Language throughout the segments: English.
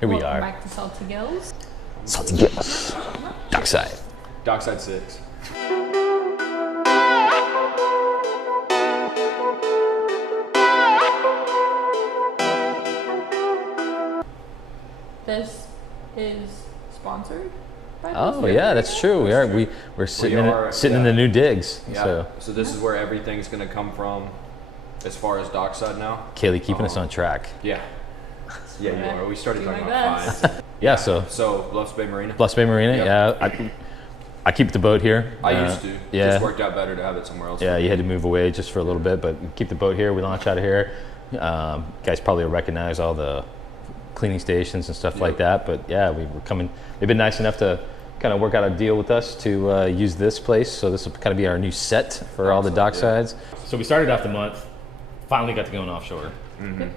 Here we Welcome are. back to SaltyGillz. SaltyGillz. Dockside. Dockside 6. This is sponsored by Oh this? yeah, that's true. We're sitting in the new digs. Yeah. So this is where everything's gonna come from, as far as Dockside now. Kaleigh keeping us on track. Yeah. Yeah, you Okay. are. We started Do talking my about best. fines. Yeah. So So Bluffs Bay Marina. Bluffs Bay Marina. Yep. Yeah. I keep the boat here. I used to. Yeah. Just worked out better to have it somewhere else. Yeah, you had to move away just for a little bit, but we keep the boat here. We launch out of here. Guys probably will recognize all the cleaning stations and stuff like that. But yeah, we were coming. They've been nice enough to kind of work out a deal with us to use this place. So this will kind of be our new set for all the docksides. So we started off the month. Finally got to go offshore. Mm-hmm.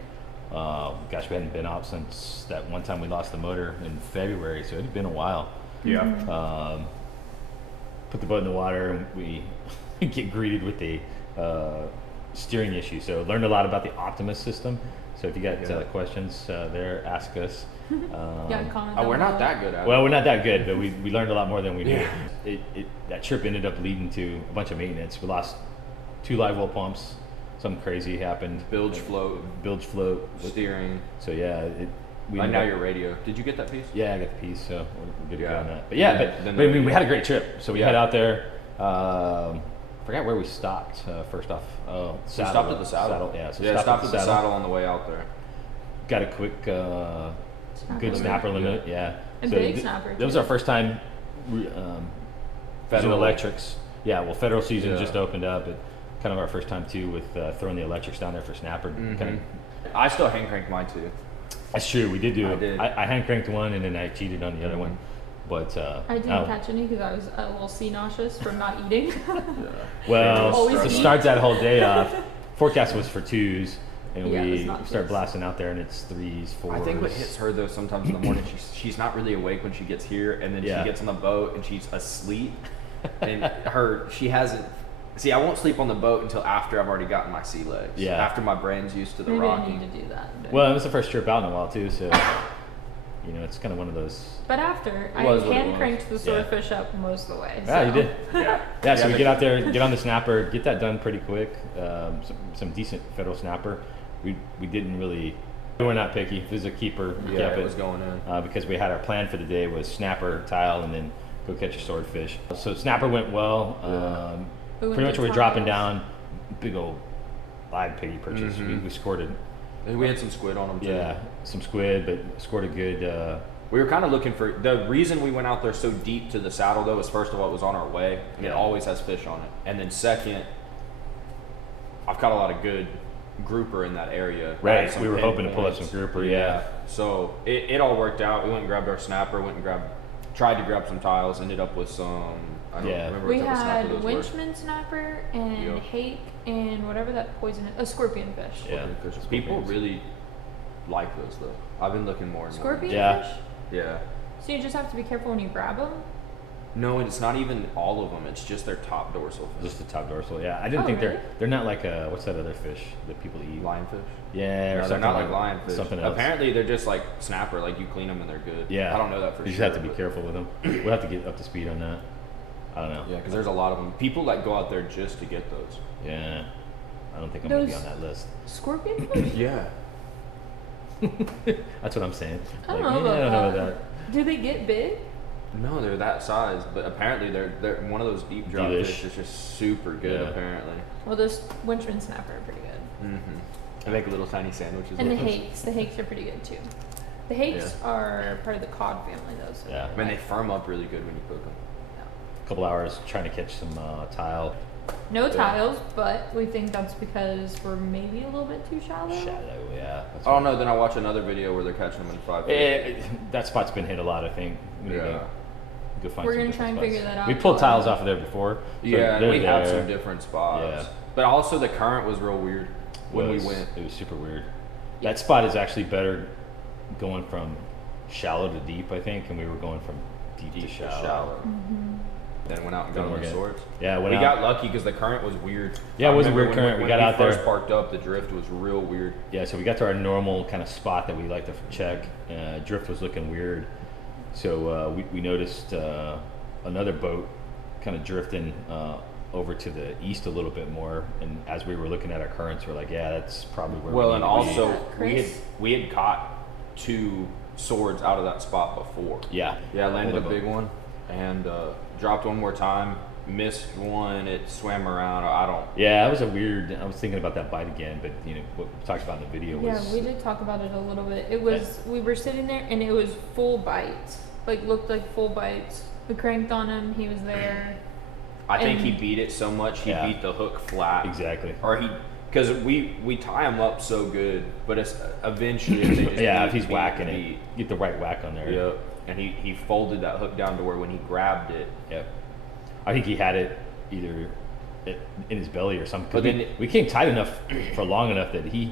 Gosh, we hadn't been out since that one time we lost the motor in February, so it had been a while. Yeah. Put the boat in the water, and we get greeted with a steering issue. So learned a lot about the Optimus system. So if you got questions there, ask us. We're not that good at it. Well, we're not that good, but we learned a lot more than we knew. That trip ended up leading to a bunch of maintenance. We lost 2 live well pumps. Something crazy happened. Bilge float. Steering. So yeah, And now your radio. Did you get that piece? Yeah, I got the piece, so we're good to go on that. But Then I mean, we had a great trip. So we head out there. Forgot where we stopped first off. Oh, We stopped at the saddle. Yeah, so stopped at the saddle on the way out there. Got a quick, good snapper limit. Yeah. And big snapper, That was too. our first time using Federal. electrics. Yeah, well, federal season Yeah. just opened up. But kind of our first time too with throwing the electrics down there for snapper. Kind of, I still hand cranked mine too. that's true. We did do I it. did. I hand cranked one and then I cheated on the other one. But I didn't catch any because I was a little sea nauseous from not eating. well, Always to eat. start that whole day off, forecast was for 2s, and Yeah, it was we not start 2s. blasting out there, and it's 3s, 4s. I think what hits her though sometimes in the morning, she's not really awake when she gets here, and then Yeah. she gets on the boat and she's asleep, and she hasn't. See, I won't sleep on the boat until after I've already gotten my sea legs. Yeah. After my brain's used to the Maybe I rocking. need to do that. Well, it was the first trip out in a while too, so it's kind of one of those. But after, I was what it hand was. cranked the Yeah. swordfish up most of the way. Yeah, you so. did. Yeah. Yeah, so we but- get out there, get on the snapper, get that done pretty quick. Some decent federal snapper. We didn't really. We were not picky. If it was a keeper, we Yeah, kept it was going in. because we had our plan for the day was snapper, tile, and then go catch a swordfish. So snapper went well. We went Pretty much to we're dropping tiles. down big old live piggy purchase. We scored it. We had some squid on them too. Yeah, some squid, but scored a good. We were kind of looking for the reason we went out there so deep to the saddle though is first of all it was on our way and it always has fish on it, and then second, I've caught a lot of good grouper in that area. Right, Some we were hoping to pull up pinpoints. some grouper, yeah. So it all worked out. We went and grabbed our snapper, tried to grab some tiles, ended up with some. I don't remember We what type of had snapper those were. winchman snapper and Yep. hake and whatever that poison is, a scorpion fish. Yeah. People really like those though. I've been looking more and more. Scorpion Yeah. fish? Yeah. So you just have to be careful when you grab them? No, it's not even all of them. It's just their top dorsal fish. Just the top dorsal, yeah. I didn't Oh, think really? they're not like what's that other fish that people eat? Lionfish. Yeah, or No, something they're not like lionfish. Something else. Apparently, they're just like snapper. Like you clean them and they're good. Yeah, I don't know that for you sure. just have to be but- careful with them. We'll have to get up to speed on that. I don't know. Yeah, because there's a lot of them. People that go out there just to get those. Yeah, I don't think I'm gonna be Those- on that list. Scorpion fish? Yeah. That's what I'm saying. I don't Like, know about I don't know that. about that. Do they get big? No, they're that size, but apparently they're one of those deep drop Deep-ish. fish is just super good. Yeah. Apparently. Well, those winchman snapper are pretty good. I make little tiny sandwiches. And the with them. hakes are pretty good too. The hakes are part of the cod family though. So Yeah. I mean, they firm up really good when you cook them. A couple hours trying to catch some tile. No tiles, but we think that's because we're maybe a little bit too shallow. Shadow, yeah. That's Oh what- no! Then I watch another video where they're catching them in 5 feet. That spot's been hit a lot, I think. We need to Yeah. go find We're some gonna different try and spots. figure that out. We pulled tiles off of there before. so Yeah, and they're we have there. some different spots. Yeah. But also the current was real weird when we Was- went. It was super weird. That spot is actually better going from shallow to deep, I think, and we were going from deep to shallow. then went out and got on the swords. Yeah, we got lucky because the current was weird. Yeah, it was a weird when current. We got out there. First parked up, the drift was real weird. Yeah, so we got to our normal kind of spot that we like to check. Drift was looking weird, so we noticed another boat kind of drifting over to the east a little bit more. And as we were looking at our currents, we're like, yeah, that's probably where. Well, we and need also to be. we had caught 2 swords out of that spot before. Yeah. Yeah, I landed a big one and dropped one more time. Missed one. It swam around. I don't. Yeah, that was a weird. I was thinking about that bite again, but you know what we talked about in the video was. Yeah, we did talk about it a little bit. It was we were sitting there and it was full bites, like looked like full bites. We cranked on him. He was there. I think he beat it so much he beat the hook flat. Exactly. Or because we tie him up so good, but it's eventually if they just if he's whacking it, get the right whack on there. Yep. And he folded that hook down to where when he grabbed it. Yep. I think he had it either in his belly or something. But then we came tight enough for long enough that he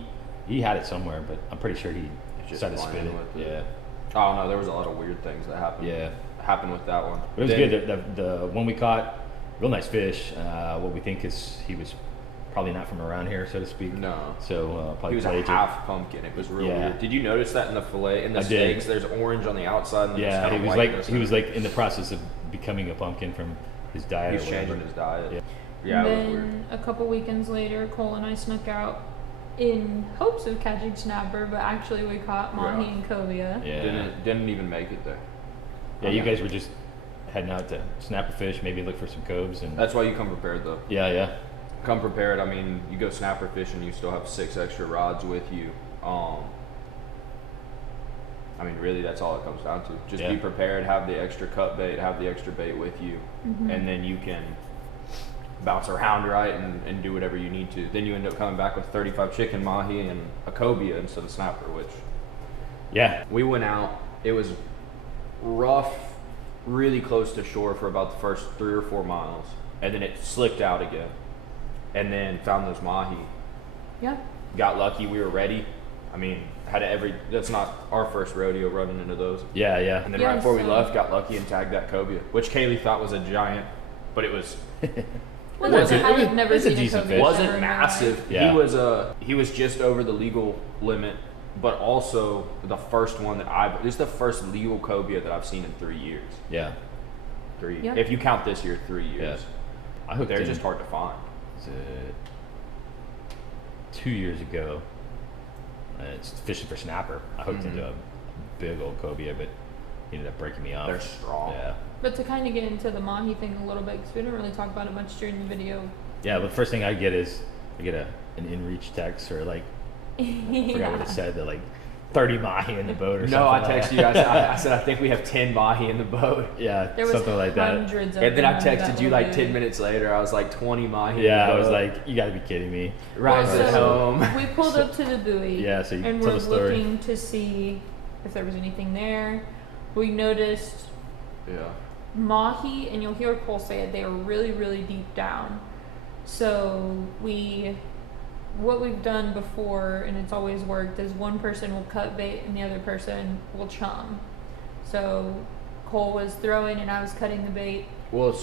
had it somewhere, but I'm pretty sure he just decided to spit it. Yeah. I don't know. There was a lot of weird things that happened. Yeah. Happened with that one. But it was good. The one we caught, real nice fish. What we think is he was probably not from around here, so to speak. No. So probably he was a half pumpkin. It was real weird. Did you notice that in the fillet, in the steaks? There's orange on the outside. And yeah, he was like in the process of becoming a pumpkin from his diet. He's changing his diet. Yeah. Yeah. And it was then weird. a couple weekends later, Cole and I snuck out in hopes of catching snapper, but actually we caught Mahi and Cobia. Yeah. Didn't even make it there. Yeah, you guys were just heading out to snap a fish, maybe look for some coves, and that's why you come prepared though. Yeah. Come prepared. I mean, you go snapper fishing, you still have 6 extra rods with you. I mean, really, that's all it comes down to. Just be prepared, have the extra cut bait, have the extra bait with you, and then you can bounce around right and do whatever you need to. Then you end up coming back with 35 chicken mahi and a cobia instead of snapper, which we went out. It was rough, really close to shore for about the first 3 or 4 miles, and then it slicked out again, and then found those mahi. Yeah. Got lucky. We were ready. I mean, that's not our first rodeo running into those. Yeah. And then right before we left, got lucky and tagged that cobia, which Kaleigh thought was a giant, but it was. Well, I've never seen a decent cobia. fish. Wasn't massive. Yeah. He was just over the legal limit, but also the first one that this is the first legal cobia that I've seen in 3 years. Yeah. 3. Yeah. If you count this year, 3 years. Yeah. I hooked They're in, just hard to find. was it 2 years ago. It's fishing for snapper. I hooked into a big old cobia, but he ended up breaking me off. They're strong. Yeah. But to kind of get into the mahi thing a little bit, because we didn't really talk about it much during the video. Yeah, but the first thing I get is I get an in-reach text or like I forgot what it said, that like 30 mahi in the boat or something. No, I like texted you guys. I said I think we have 10 mahi in the boat. Yeah, There was something like that. hundreds of And then I them in texted that you like little 10 minutes later. I was like 20 mahi. Yeah, in the I was boat. like, you gotta be kidding me. Rise Well, at so home. we pulled up to the buoy. Yeah, so you and tell we're the story. looking to see if there was anything there. We noticed Yeah. mahi, and you'll hear Cole say it, they were really, really deep down. So what we've done before, and it's always worked, is one person will cut bait and the other person will chum. So Cole was throwing and I was cutting the bait. Well,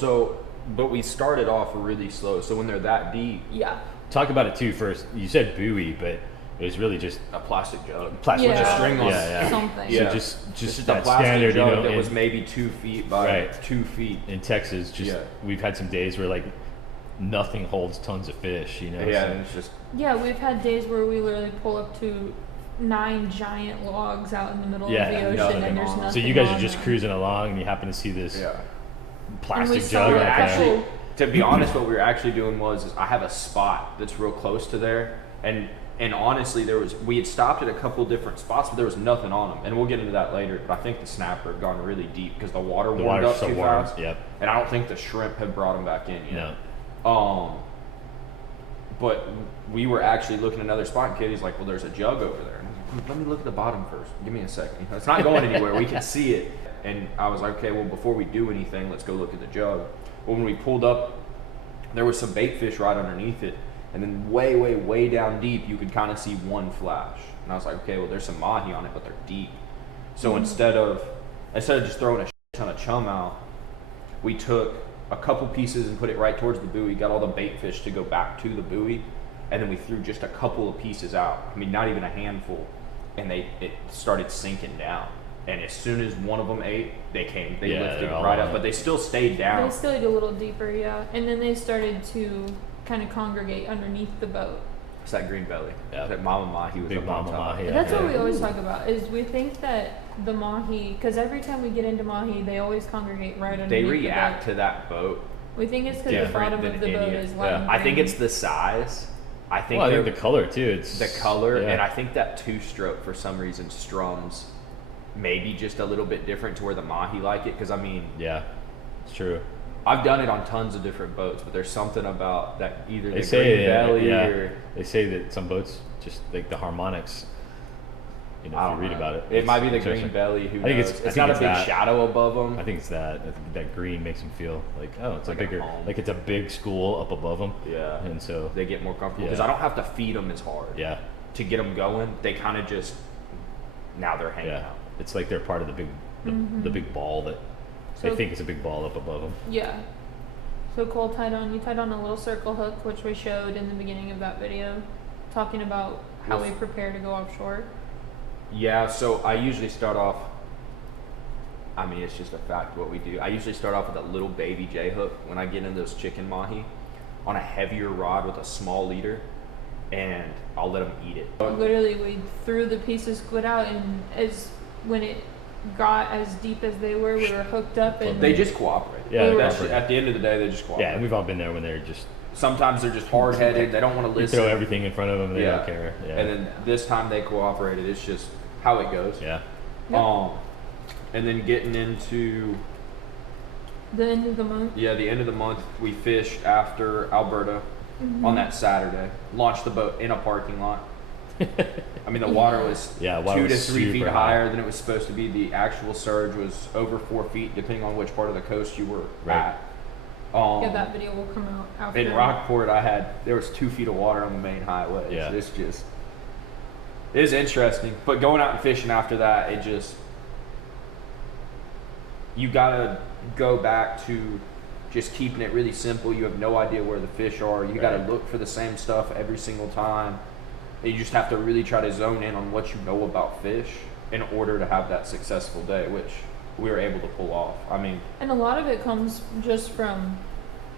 but we started off really slow. So when they're that deep, Yeah. Talk about it too first. You said buoy, but it was really just a plastic jug. plastic Yeah. With a string on it. Yeah. Something. Yeah. So just Just a that plastic standard, jug you know. that and was maybe 2 feet by 2 feet. in Texas, we've had some days where like nothing holds tons of fish, you know. Yeah, so- and it's just Yeah, we've had days where we literally pull up to 9 giant logs out in the middle Yeah, of the ocean nothing and there's on them. nothing So you guys on are just them. cruising along and you happen to see this And plastic we saw jug it out there. actually- to be honest, what we were actually doing was I have a spot that's real close to there, and honestly, we had stopped at a couple different spots, but there was nothing on them, and we'll get into that later. But I think the snapper had gone really deep because the water warmed water's up so too warm. fast. Yep. And I don't think the shrimp had brought them back in yet. No. But we were actually looking at another spot, and Katie's like, "Well, there's a jug over there." And I was like, "Let me look at the bottom first. Give me a second. You know, it's not going anywhere. We can see it." And I was like, "Okay, well, before we do anything, let's go look at the jug." Well, when we pulled up, there was some bait fish right underneath it, and then way, way, way down deep, you could kind of see one flash. And I was like, "Okay, well, there's some mahi on it, but they're deep." So instead of just throwing a ton of chum out, we took a couple pieces and put it right towards the buoy, got all the bait fish to go back to the buoy, and then we threw just a couple of pieces out. I mean, not even a handful, and it started sinking down. And as soon as one of them ate, they lifted right up, but they still stayed down. They stayed a little deeper, yeah. And then they started to kind of congregate underneath the boat. It's that green belly. Yeah. That Mama Mahi was Big up on Mama top. Mahi. That's what we always talk about, is we think that the Mahi, because every time we get into Mahi, they always congregate right underneath They the react boat. to that boat. We think it's because the different bottom than of the boat any- is lime I think green. it's the size. I think, Well, I think the color too. It's the color, yeah. and I think that two-stroke for some reason strums maybe just a little bit different to where the Mahi like it. Because I mean, Yeah, it's true. I've done it on tons of different boats, but there's something about that either They the say green belly yeah. or They say that some boats just like the harmonics. You know, I if don't you read know. about it, It might be the interesting. green belly. Who I think knows? it's- I It's think not it's a big that. shadow above them. I think it's that. I think that green makes them feel like, oh, it's Like a a bigger, home. like it's a big school up above them. Yeah. And so, They get more comfortable Yeah. because I don't have to feed them as hard. yeah, To get them going, they kind of just now they're hanging yeah. out. It's like they're part of the big, the big ball that So- they think is a big ball up above them. Yeah. So Cole you tied on a little circle hook, which we showed in the beginning of that video, talking about how Yes. we prepare to go offshore. Yeah, so I usually start off. I mean, it's just a fact what we do. I usually start off with a little baby J hook when I get into those chicken mahi, on a heavier rod with a small leader, and I'll let them eat it. Literally, we threw the piece of squid out, and when it got as deep as they were, we were hooked up, and They just cooperate. Yeah, they That's cooperate. at the end of the day, they just cooperate. Yeah, and we've all been there when they're just Sometimes they're just hard headed. They don't want to you listen. throw everything in front of them, they don't care. Yeah, And then this time they cooperated. It's just how it goes. yeah, Yep. And then getting into the end of the month. the end of the month, we fished after Alberta on that Saturday. Launched the boat in a parking lot. I mean, the water was Yeah, water 2 to was 3 feet super high. higher than it was supposed to be. The actual surge was over 4 feet, depending on which part of the coast you were Right. at. Yeah, that video will come out after. In Rockport, there was 2 feet of water on the main highway. Yeah. It is interesting. But going out and fishing after that, you gotta go back to just keeping it really simple. You have no idea where the fish are. You gotta Right. look for the same stuff every single time. And you just have to really try to zone in on what you know about fish in order to have that successful day, which we were able to pull off. I mean, And a lot of it comes just from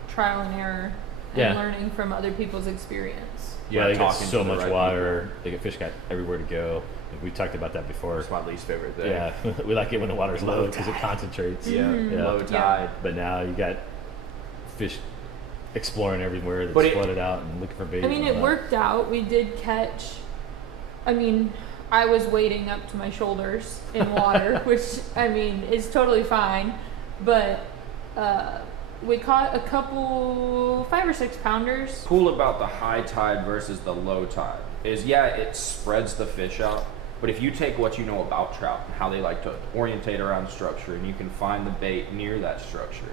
trial and error and Yeah. learning from other people's experience. yeah. They got talking so to the much right water. They get fish got everywhere to go. We talked about that before. it's my least favorite thing. Yeah, we like it when the water's low Low because it tide. concentrates. Yeah, Mhm. low Yeah. tide. But now you got fish exploring everywhere But that's it- flooded out and looking for bait. I mean, and it all that. worked out. We did catch. I mean, I was wading up to my shoulders in water, which I mean is totally fine. But we caught a couple 5 or 6 pounders. Cool about the high tide versus the low tide is it spreads the fish out, but if you take what you know about trout and how they like to orientate around structure and you can find the bait near that structure,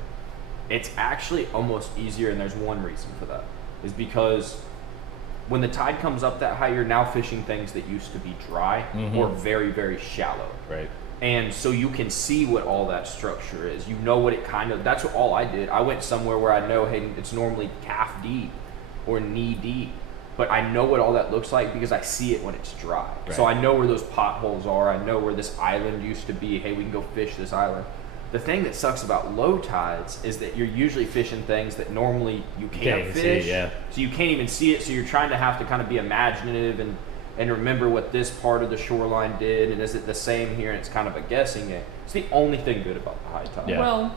it's actually almost easier. And there's one reason for that, is because when the tide comes up that high, you're now fishing things that used to be dry or very, very shallow. Right. And so you can see what all that structure is. You know what it that's what all I did. I went somewhere where I know, hey, it's normally calf deep or knee deep, but I know what all that looks like because I see it when it's dry. Right. So I know where those potholes are. I know where this island used to be. Hey, we can go fish this island. The thing that sucks about low tides is that you're usually fishing things that normally you can't even see, fish. yeah. So you can't even see it. So you're trying to have to kind of be imaginative and remember what this part of the shoreline did, and is it the same here? And it's kind of a guessing game. It's the only thing good about the high tide. Yeah. Well,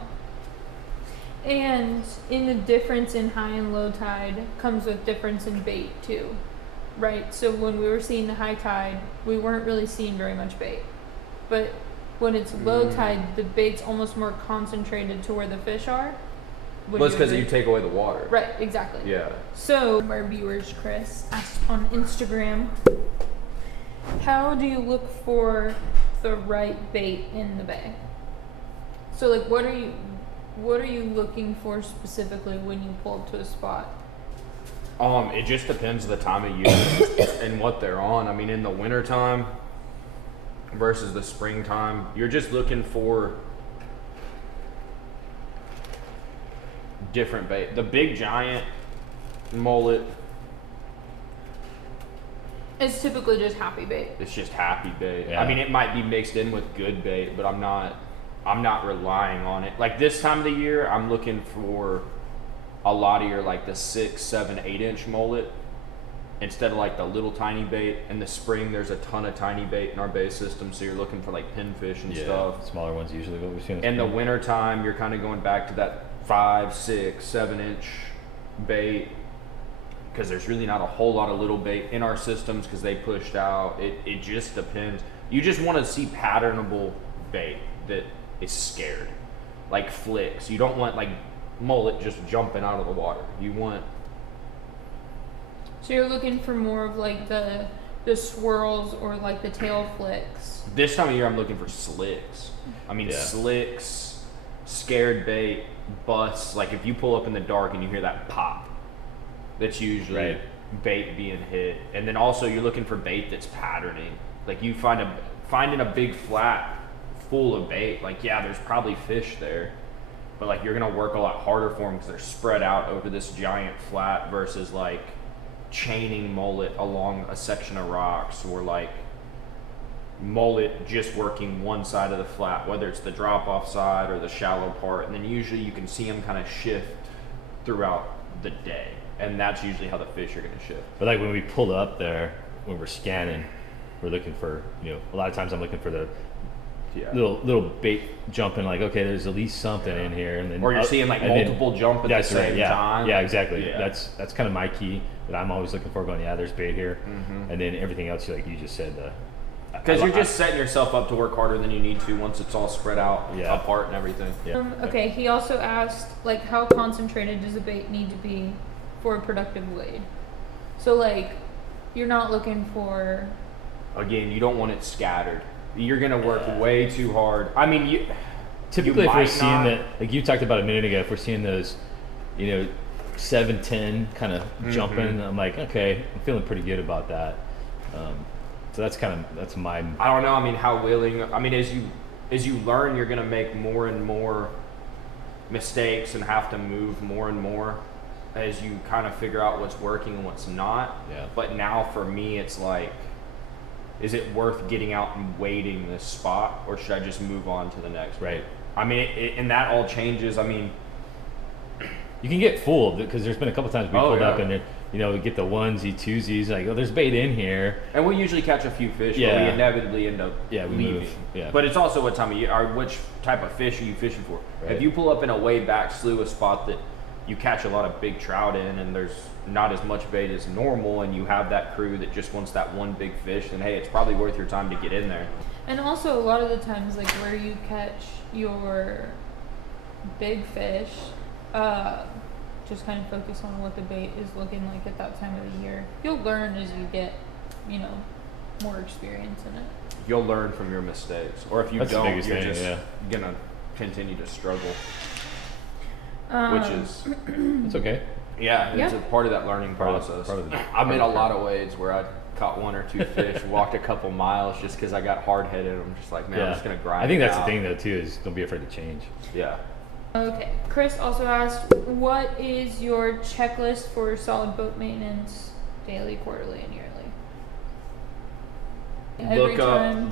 and in the difference in high and low tide comes with difference in bait too, right? So when we were seeing the high tide, we weren't really seeing very much bait, but when it's low tide, the bait's almost more concentrated to where the fish are. Would Well, it's you because agree? you take away the water. Right, exactly. Yeah. So, our viewers, Chris, asked on Instagram, how do you look for the right bait in the bay? So, like, what are you looking for specifically when you pull up to a spot? It just depends the time of year and what they're on. I mean, in the wintertime versus the springtime, you're just looking for different bait. The big giant mullet, It's typically just happy bait. it's just happy bait. Yeah. I mean, it might be mixed in with good bait, but I'm not relying on it. Like this time of the year, I'm looking for a lot of your like the 6, 7, 8-inch mullet instead of like the little tiny bait. In the spring, there's a ton of tiny bait in our bait system, so you're looking for like pinfish and stuff. Smaller ones usually what we've seen. In the winter time, you're kind of going back to that 5, 6, 7-inch bait because there's really not a whole lot of little bait in our systems because they pushed out. It just depends. You just want to see patternable bait that is scared, like flicks. You don't want like mullet just jumping out of the water. You want. So you're looking for more of like the swirls or like the tail flicks. This time of year, I'm looking for slicks. I mean, slicks, scared bait, busts. Like if you pull up in the dark and you hear that pop, that's usually bait being hit. And then also you're looking for bait that's patterning. Like you finding a big flat full of bait. Like yeah, there's probably fish there, but like you're gonna work a lot harder for them because they're spread out over this giant flat versus like chaining mullet along a section of rocks, or like mullet just working one side of the flat, whether it's the drop off side or the shallow part. And then usually you can see them kind of shift throughout the day, and that's usually how the fish are going to shift. But like when we pulled up there, when we're scanning, we're looking for, a lot of times I'm looking for the little bait jumping, like, okay, there's at least something in here. And then or you're seeing like multiple jump at the same time. Yeah, exactly. Yeah. That's kind of my key that I'm always looking for, going, there's bait here. Mm-hmm. And then everything else, like you just said, because you're just setting yourself up to work harder than you need to once it's all spread out apart and everything. Yeah. Okay, he also asked, like, how concentrated does a bait need to be for a productive wade? So, like, you're not looking for... Again, you don't want it scattered. You're going to work way too hard. I mean, typically if we're seeing that, like you talked about a minute ago, if we're seeing those, 7, 10 kind of jumping, I'm like, okay, I'm feeling pretty good about that. So that's my. I don't know. I mean, how willing? I mean, as you learn, you're gonna make more and more mistakes and have to move more and more as you kind of figure out what's working and what's not. Yeah. But now for me, it's like, is it worth getting out and waiting this spot, or should I just move on to the next? Right. I mean, and that all changes. I mean, you can get fooled because there's been a couple times we pulled up and we get the onesie, twosies, like, oh, there's bait in here. And we'll usually catch a few fish, but we inevitably end up leaving. Move. Yeah. But it's also what time of year, or which type of fish are you fishing for? Right. If you pull up in a way back slough, a spot that you catch a lot of big trout in, and there's not as much bait as normal, and you have that crew that just wants that one big fish, then hey, it's probably worth your time to get in there. And also, a lot of the times, like, where you catch your big fish, just kind of focus on what the bait is looking like at that time of the year. You'll learn as you get, more experience in it. You'll learn from your mistakes, or if you That's the don't, biggest you're thing, just gonna continue to struggle, which is It's okay. it's a part of that learning process. I've made a lot of wades where I caught 1 or 2 fish, walked a couple miles just because I got hard headed. I'm just like, man, I'm just gonna grind. I think that's it out. the thing though too, is don't be afraid to change. Okay. Chris also asked, what is your checklist for solid boat maintenance, daily, quarterly, and yearly?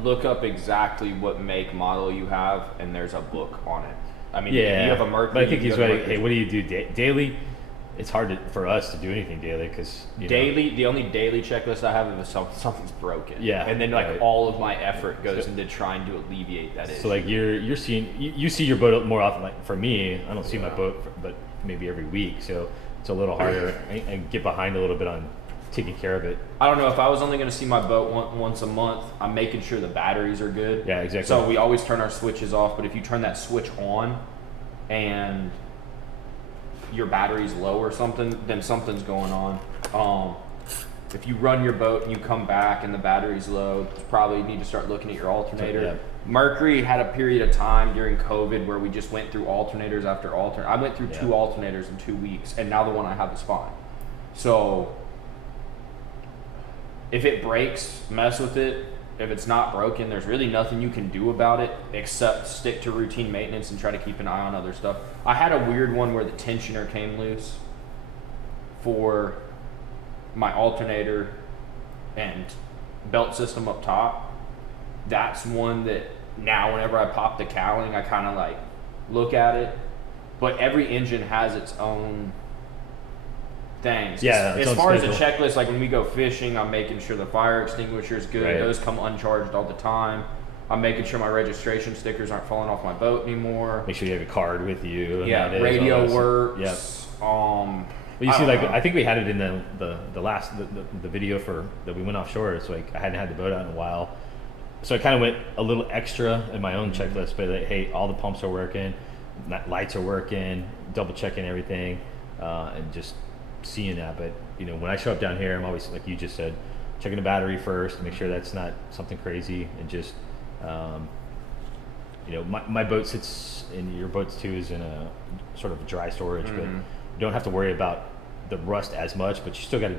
Look up exactly what make model you have, and there's a book on it. I mean, if you have a Mercury. But I think he's right. Hey, what do you do daily? It's hard for us to do anything daily because the only daily checklist I have is if something's broken. Yeah. And then all of my effort goes into trying to alleviate that issue. So like you're seeing you see your boat more often. Like for me, I don't see my boat but maybe every week, so it's a little harder. and get behind a little bit on taking care of it. I don't know, if I was only going to see my boat once a month, I'm making sure the batteries are good. Yeah, exactly. So we always turn our switches off, but if you turn that switch on and your battery's low or something, then something's going on. If you run your boat and you come back and the battery's low, you probably need to start looking at your alternator. Yeah. Mercury had a period of time during COVID where we just went through alternators after alternator. I went through 2 alternators in 2 weeks, and now the one I have is fine. So if it breaks, mess with it. if it's not broken, there's really nothing you can do about it except stick to routine maintenance and try to keep an eye on other stuff. I had a weird one where the tensioner came loose for my alternator and belt system up top. That's one that now whenever I pop the cowling, I kind of like look at it. But every engine has its own things. Yeah, As far as the checklist, like when we go fishing, I'm making sure the fire extinguisher is good. Right. Those come uncharged all the time. I'm making sure my registration stickers aren't falling off my boat anymore. Make sure you have a card with you. And Yeah, that is, radio all those. works. Yep. But But you see, like I think we had it in the last the video for that we went offshore. It's like I hadn't had the boat out in a while, so I kind of went a little extra in my own checklist. But like, hey, all the pumps are working, lights are working, double checking everything, and just seeing that. But you know, when I show up down here, I'm always like you just said, checking the battery first, make sure that's not something crazy, and just you know, my boat sits, and your boat too is in a sort of dry storage, but you don't have to worry about the rust as much, but you still got to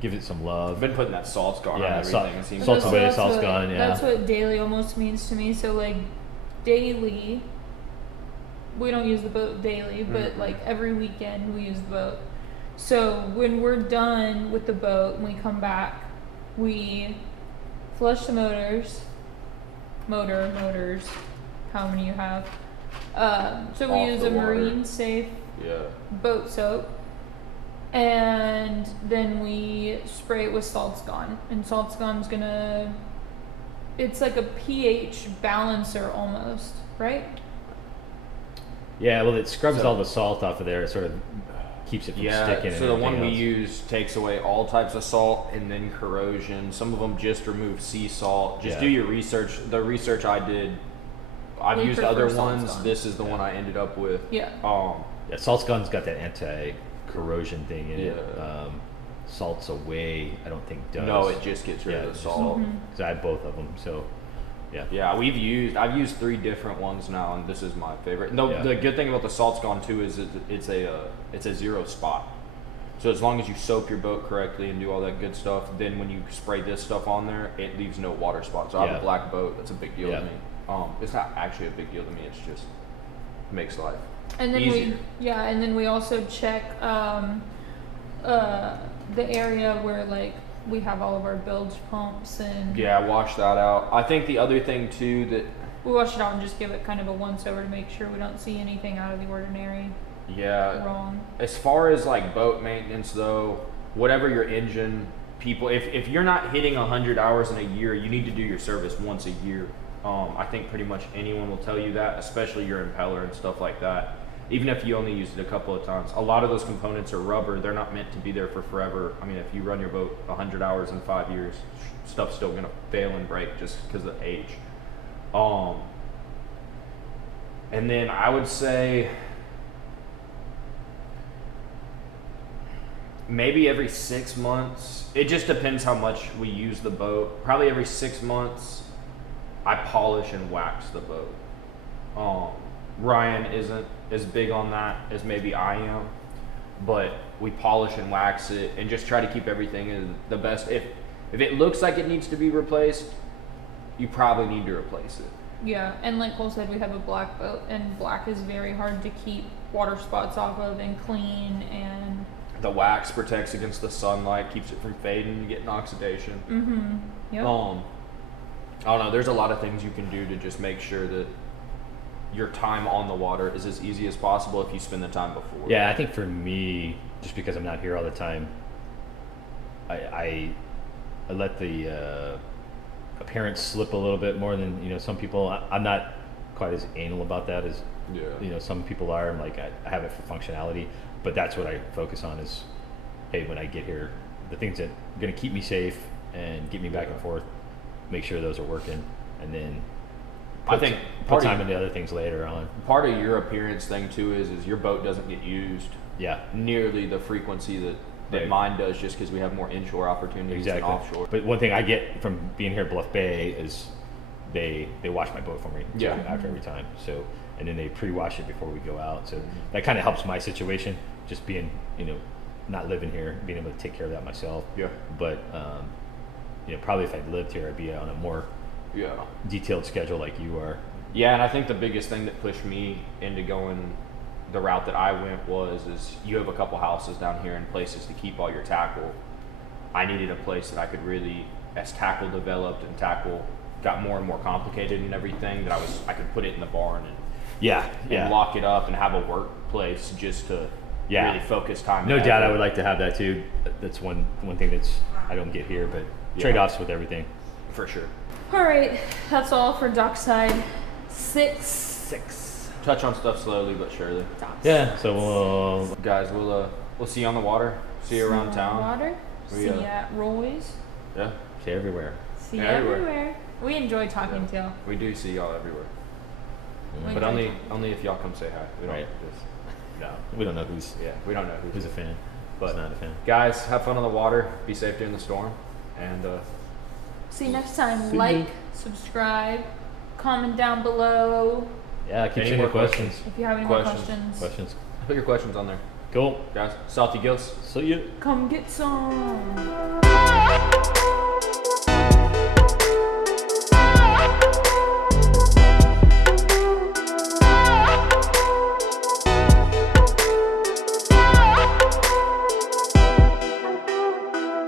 give it some love. I've been putting that salt's gone on everything. It seems salt's like. away, salt's gone. Yeah, That's what daily almost means to me. So like daily, we don't use the boat daily, but like every weekend we use the boat. So when we're done with the boat and we come back, we flush the motors, how many you have. So we Off use the a water. marine safe Yeah. boat soap, and then we spray it with Salt's Gone. And Salt's Gone's gonna, it's like a pH balancer almost, right? yeah. Well, it scrubs So- all the salt off of there. It sort of keeps it from sticking. So and the one we everything else. use takes away all types of salt and then corrosion. Some of them just remove sea salt. Just Yeah. do your research. The research I did, I've We used prefer other Salt's ones. Gone. This is the one I ended up with. Yeah. Yeah, Salt's Gun's got that anti-corrosion thing in it. Yeah. Salt's Away, I don't think does. No, it just gets rid Yeah, of the just- salt. Because I have both of them, so yeah. Yeah, I've used 3 different ones now, and this is my favorite. No, Yeah. the good thing about the Salt's Gone too is it's a 0 spot. So as long as you soak your boat correctly and do all that good stuff, then when you spray this stuff on there, it leaves no water spots. So I have Yeah. a black boat. That's a big deal Yeah. to me. It's not actually a big deal to me. It's just makes life And then easier. and then we also check the area where like we have all of our bilge pumps, and Yeah, wash that out. I think the other thing too that we wash it out and just give it kind of a once over to make sure we don't see anything out of the ordinary wrong. As far as like boat maintenance though, whatever your engine, people, if you're not hitting 100 hours in a year, you need to do your service once a year. I think pretty much anyone will tell you that, especially your impeller and stuff like that. Even if you only used it a couple of times, a lot of those components are rubber. They're not meant to be there for forever. I mean, if you run your boat 100 hours in 5 years, stuff's still gonna fail and break just because of age. And then I would say maybe every 6 months. It just depends how much we use the boat. Probably every 6 months, I polish and wax the boat. Ryan isn't as big on that as maybe I am, but we polish and wax it and just try to keep everything in the best. If it looks like it needs to be replaced, you probably need to replace it. Yeah, and like Cole said, we have a black boat, and black is very hard to keep water spots off of and clean, and The wax protects against the sunlight, keeps it from fading and getting oxidation. yep. I don't know. There's a lot of things you can do to just make sure that your time on the water is as easy as possible if you spend the time before. Yeah, I think for me, just because I'm not here all the time, I let the appearance slip a little bit more than some people. I'm not quite as anal about that as some people are. I'm like I have it for functionality, but that's what I focus on is, hey, when I get here, the things that are going to keep me safe and get me back and forth, make sure those are working, and then I think put time into other things later on. Part of your appearance thing too is your boat doesn't get used Yeah, nearly the frequency that Right. mine does, just because we have more inshore opportunities than exactly. offshore. But one thing I get from being here at Bluff Bay is they wash my boat for me too, Yeah. after every time. So, and then they pre-wash it before we go out. So that kind of helps my situation, just being not living here, being able to take care of that myself. Yeah. But probably if I'd lived here, I'd be on a more Yeah. detailed schedule like you are. Yeah, and I think the biggest thing that pushed me into going the route that I went is you have a couple houses down here and places to keep all your tackle. I needed a place that I could really, as tackle developed and tackle got more and more complicated and everything, that I could put it in the barn and lock it up and have a workplace just to really focus time. No doubt, I would like to have that too. That's one thing that's I don't get here, but trade-offs with everything. For sure. All right, that's all for Dockside 6. Touch on stuff slowly but surely. Yeah. So we'll Guys, we'll see you on the water. See you around town. Water. We, See you at Roy's. Yeah. see everywhere. See you Everywhere. everywhere. We enjoy talking to y'all. We do see y'all everywhere. We But enjoy only if y'all come say hi. We don't Right. just No, we don't know who's we don't know who's a fan, But- who's not a fan. Guys, have fun on the water. Be safe during the storm. And See you next time. See you. Like, subscribe, comment down below Yeah, keep Any sending more your questions. if you have any Questions. more questions. Questions. put your questions on there. Cool. Guys, SaltyGillz. See you. Come get some.